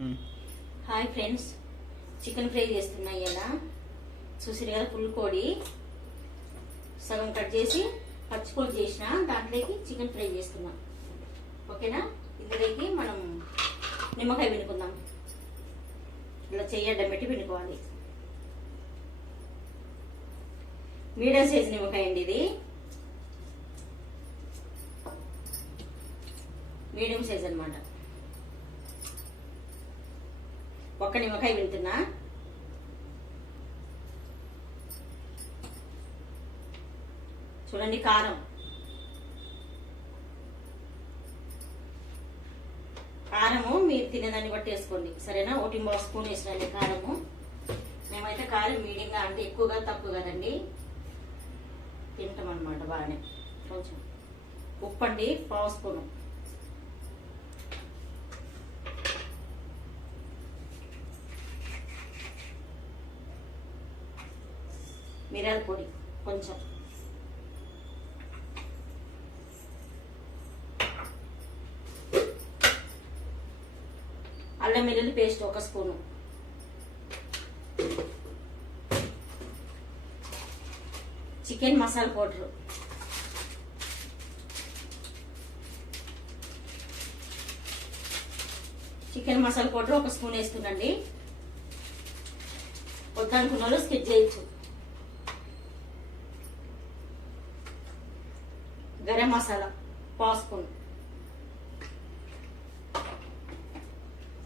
Hi friends, chicken fry చేస్తున్నా. ఇలా చూసిరు కదా, ఫుల్ కోడి సగం కట్ చేసి పచ్చిపొడి చేసిన దాంట్లోకి చికెన్ ఫ్రై చేస్తున్నా. ఓకేనా? ఇందులోకి మనం నిమ్మకాయ పిండుకుందాం. ఇలా చెయ్యడ్డం పెట్టి పిండుకోవాలి. మీడియం సైజ్ నిమ్మకాయ అండి ఇది. మీడియం సైజ్ అన్నమాట. ఒక్క నిమ్మకాయ పిండుతున్నా. చూడండి, కారము మీరు తినేదాన్ని బట్టి వేసుకోండి, సరేనా? 1 స్పూన్ వేసినండి కారము. మేమైతే కారం మీడియంగా, అంటే ఎక్కువగా తక్కువ కదండి, తింటాం అన్నమాట బాగానే. కొంచెం ఉప్పు అండి, 1 స్పూను. మిరియాల పొడి కొంచెం, అల్లం వెల్లుల్లి paste 1 spoon, chicken masala powder, chicken masala powder 1 spoon వేస్తుందండి. వద్దనుకున్న వాళ్ళు స్కిప్ చేయొచ్చు. గరం మసాలా 1 స్పూన్,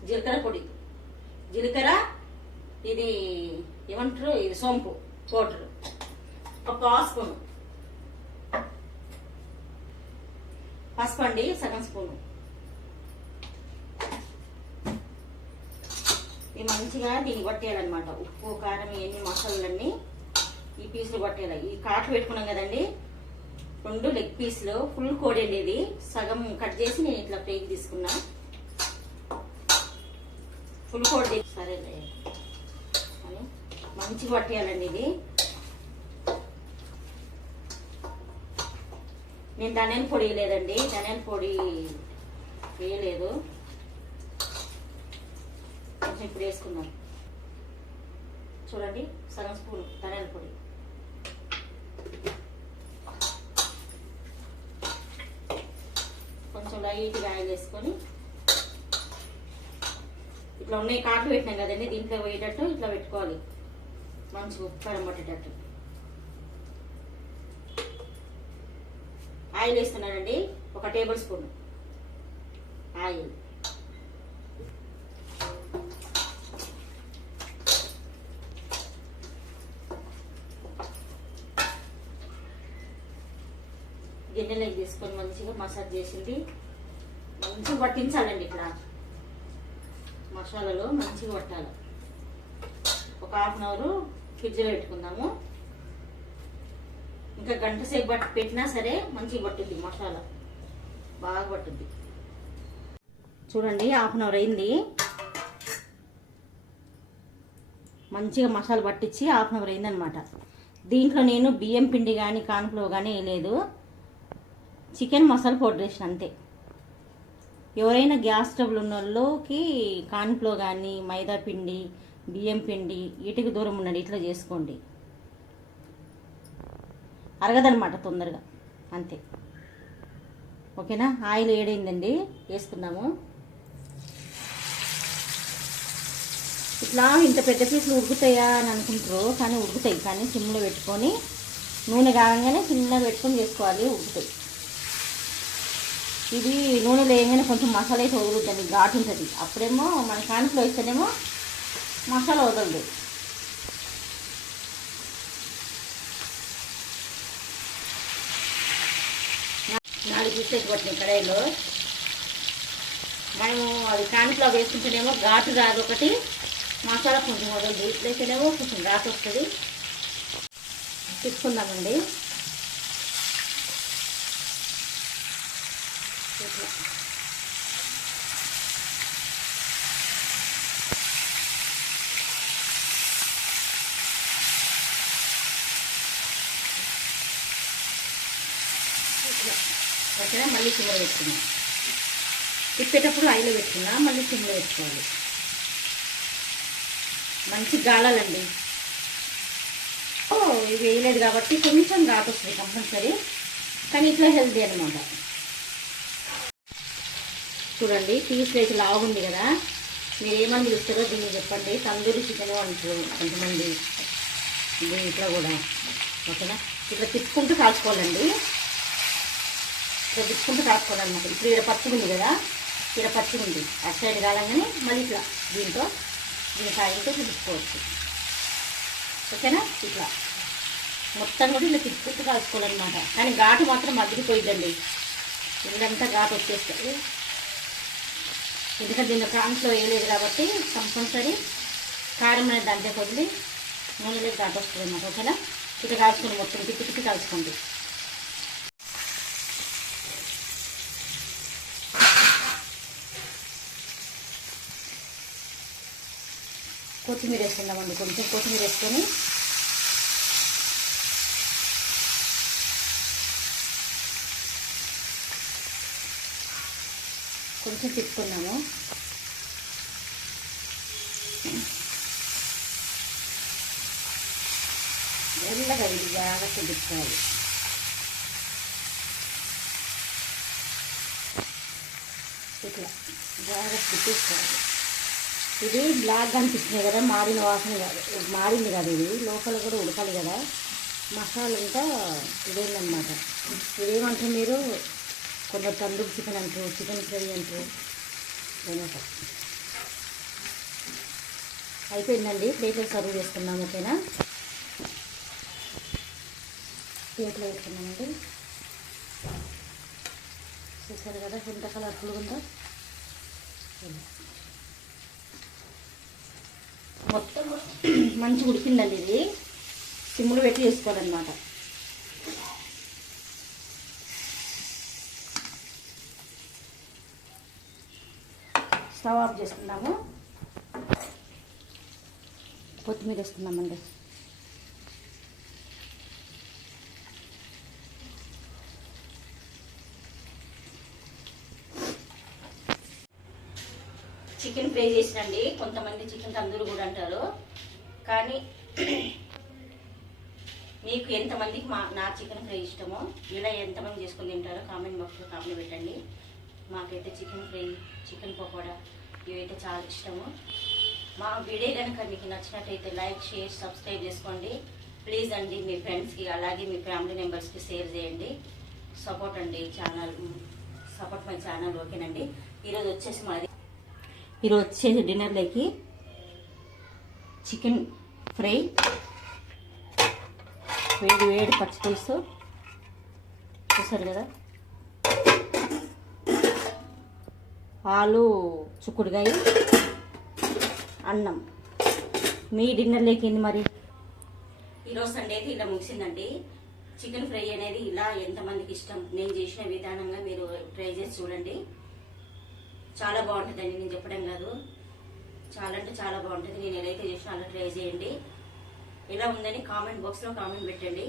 జీలకర్ర పొడి, జీలకర్ర ఇది ఏమంటారు, ఇది సోంపు పౌడర్ 1 స్పూన్, పసుపు అండి సగం స్పూను. ఇది మంచిగా దీన్ని పట్టేయాలన్నమాట. ఉప్పు కారం ఇవన్నీ మసాలాలన్నీ ఈ పీసులు పట్టేయాలి. ఈ కాట్లు పెట్టుకున్నాం కదండి, 2 లెగ్ పీసులు ఫుల్ కోడి అండి. ఇది సగం కట్ చేసి నేను ఇట్లా ఫ్రైకి తీసుకున్నా. ఫుల్ కోడి సరేలే అని మంచిగా పట్టేయాలండి. ఇది నేను ధనియాల పొడి వేయలేదండి, ధనియాల పొడి వేయలేదు. కొంచెం ఇప్పుడు వేసుకుందాం. చూడండి, సగం స్పూన్ ధనియాల పొడి, కొంచెం లైట్గా ఆయిల్ వేసుకొని ఇట్లా ఉన్నాయి కాట్లు పెట్టినాం కదండి, దీంట్లో పోయేటట్టు ఇట్లా పెట్టుకోవాలి. మంచిగా ఉప్పు కారం పట్టేటట్టు. ఆయిల్ వేస్తున్నానండి, 1 టేబుల్ స్పూన్ ఆయిల్. గిన్నెలోకి తీసుకొని మంచిగా మసాజ్ చేసింది మంచిగా పట్టించాలండి. ఇట్లా మసాలాలో మంచిగా పట్టాలి. ఒక 1/2 అవర్ ఫ్రిడ్జ్లో పెట్టుకుందాము. ఇంకా గంట సేపు పెట్టినా సరే మంచిగా పట్టుద్ది, మసాలా బాగా పట్టుద్ది. చూడండి, 1/2 అవర్ అయింది. మంచిగా మసాలా పట్టించి 1/2 అవర్ అయిందనమాట. దీంట్లో నేను బియ్యం పిండి కానీ కాన్ఫ్లోర్ కానీ వేయలేదు, చికెన్ మసాలా పౌడర్ వేసిన అంతే. ఎవరైనా గ్యాస్ ట్రబుల్ ఉన్న వాళ్ళకి కాన్ఫ్లోర్ కానీ మైదా పిండి బియ్యం పిండి వీటికి దూరం ఉండండి. ఇట్లా చేసుకోండి, అరగదనమాట తొందరగా, అంతే. ఓకేనా? ఆయిల్ వేడైందండి, వేసుకున్నాము. ఇట్లా ఇంత పెద్ద పీసులు ఉడుకుతాయా అని అనుకుంటారు, కానీ ఉడుకుతాయి. కానీ సిమ్లో పెట్టుకొని నూనె కాగానే చిన్నగా పెట్టుకొని చేసుకోవాలి, ఉడుకుతాయి. ఇది నూనె వేయగానే కొంచెం మసాలా అయితే వదులుతుంది, ఘాటు ఉంటుంది. అప్పుడేమో మన కాన్ఫ్లో వేస్తేనేమో మసాలా వదలదు. నాలుగు పీసెస్ పట్టినాయి కడాయిలో. మనము అది కాన్ఫ్లో వేసుకుంటేనేమో ఘాటు రాదు, ఒకటి మసాలా కొంచెం వదలదు. ఇట్లయితేనేమో కొంచెం ఘాటు వస్తుంది. తీసుకుందామండి. ఓకేనా? మళ్ళీ సిమ్లో పెట్టుకున్నాం. తిప్పేటప్పుడు ఆయిల్ పెట్టుకున్నా, మళ్ళీ సిమ్లో పెట్టుకోవాలి. మంచి గాలాలండి. ఇవి వేయలేదు కాబట్టి కొంచెం ఘాటు వస్తుంది కంపల్సరీ, కానీ ఇట్లా హెల్తీ అనమాట. చూడండి పీస్ వేసి లావుంది కదా, మీరు ఏమని పిలుస్తారో దీన్ని చెప్పండి. తందూరి చికెన్ అంటారు కొంతమంది దీంట్లో కూడా. ఓకేనా, ఇట్లా తిప్పుకుంటూ కాల్చుకోవాలండి. ఇట్లా తిప్పుకుంటూ కాల్చుకోవాలన్నమాట. ఇప్పుడు ఇక్కడ పచ్చిగా ఉంది కదా, ఇక్కడ పచ్చిగా ఉంది, అటు సైడ్ కాలంగానే మళ్ళీ ఇట్లా దీంతో దీని కాయలతో తిప్పుకోవచ్చు. ఓకేనా, ఇట్లా మొత్తం కూడా ఇలా తిప్పుకుంటూ కాల్చుకోవాలన్నమాట. కానీ ఘాటు మాత్రం మగ్గిపోయిద్దండి, ఇల్లంతా ఘాటు వచ్చేస్తుంది. ఎందుకంటే దీంట్లో ప్రాన్స్లో వేయలేదు కాబట్టి కంపల్సరీ కారం అనేది దాంట్లో కొద్ది నూనెలో ఘాటు వస్తుంది అన్నమాట. ఓకేనా, ఇట్లా కాల్చుకోండి, మొత్తం తిప్పి తిప్పి కాల్చుకోండి. కొత్తిమీర వేసుకుందామండి, కొంచెం కొత్తిమీర వేసుకొని కొంచెం తిప్పుకున్నాము. మెల్లగా ఇది జాగ్రత్త తిప్పుకోవాలి. ఇట్లా జాగ్రత్త తిప్పేసుకోవాలి. ఇది బ్లాక్గా అనిపిస్తుంది కదా, మాడిన వాసన కాదు, మాడింది కాదు, ఇది లోపల కూడా ఉడకాలి కదా. మసాలా అంతా ఇదేందనమాట. ఇదేమంటారు మీరు, కొందరు తందూరి చికెన్ అంటారు, చికెన్ ఫ్రై అంటారు అనమాట. అయిపోయిందండి, ప్లేట్లో సర్వ్ చేసుకున్నాము. ఓకేనా, ప్లేట్లో వేసుకున్నామండి. చూసారు కదా ఎంత కలర్ఫుల్గా ఉందో. మొత్తం మంచిగా ఉడికిందండి. ఇది సిమ్లో పెట్టి చేసుకోవాలన్నమాట. స్టవ్ ఆఫ్ చేసుకున్నాము, కొత్తిమీర వేసుకున్నామండి. Chicken fry చేసినండి. కొంతమంది చికెన్ తందూరి కూడా అంటారు, కానీ మీకు ఎంతమందికి నా చికెన్ ఫ్రై ఇష్టమో, ఇలా ఎంతమంది చేసుకొని తింటారో కామెంట్ బాక్స్లో కామెంట్ పెట్టండి. మాకైతే చికెన్ ఫ్రై, చికెన్ పకోడా ఇవైతే చాలా ఇష్టము. మా వీడియో కనుక మీకు నచ్చినట్టయితే లైక్, షేర్, సబ్స్క్రైబ్ చేసుకోండి ప్లీజ్ అండి. మీ ఫ్రెండ్స్కి అలాగే మీ ఫ్యామిలీ మెంబర్స్కి షేర్ చేయండి. సపోర్ట్ అండి ఛానల్, సపోర్ట్ మై ఛానల్. ఓకేనండి, ఈరోజు వచ్చేసి డిన్నర్లోకి చికెన్ ఫ్రై, వేడి వేడి పచ్చిపులుసు చూసారు కదా, ఆలు చిక్కుడుకాయ అన్నం. మీ డిన్నర్లోకి ఏంది మరి? ఈరోజు సండే అయితే ఇలా ముగిసిందండి. చికెన్ ఫ్రై అనేది ఇలా ఎంతమందికి ఇష్టం, నేను చేసిన విధానంగా మీరు ట్రై చేసి చూడండి. చాలా బాగుంటుందండి, నేను చెప్పడం కాదు, చాలా అంటే చాలా బాగుంటుంది. నేను ఎలా అయితే చేసినా అలా ట్రై చేయండి. ఎలా ఉందని కామెంట్ బాక్స్లో కామెంట్ పెట్టండి.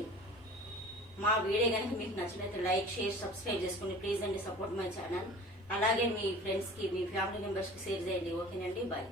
మా వీడియో కనుక మీకు నచ్చినట్లయితే లైక్, షేర్, సబ్స్క్రైబ్ చేసుకోండి ప్లీజ్ అండి. Support my channel. అలాగే మీ ఫ్రెండ్స్కి, మీ ఫ్యామిలీ మెంబర్స్కి షేర్ చేయండి. ఓకేనండి, బాయ్.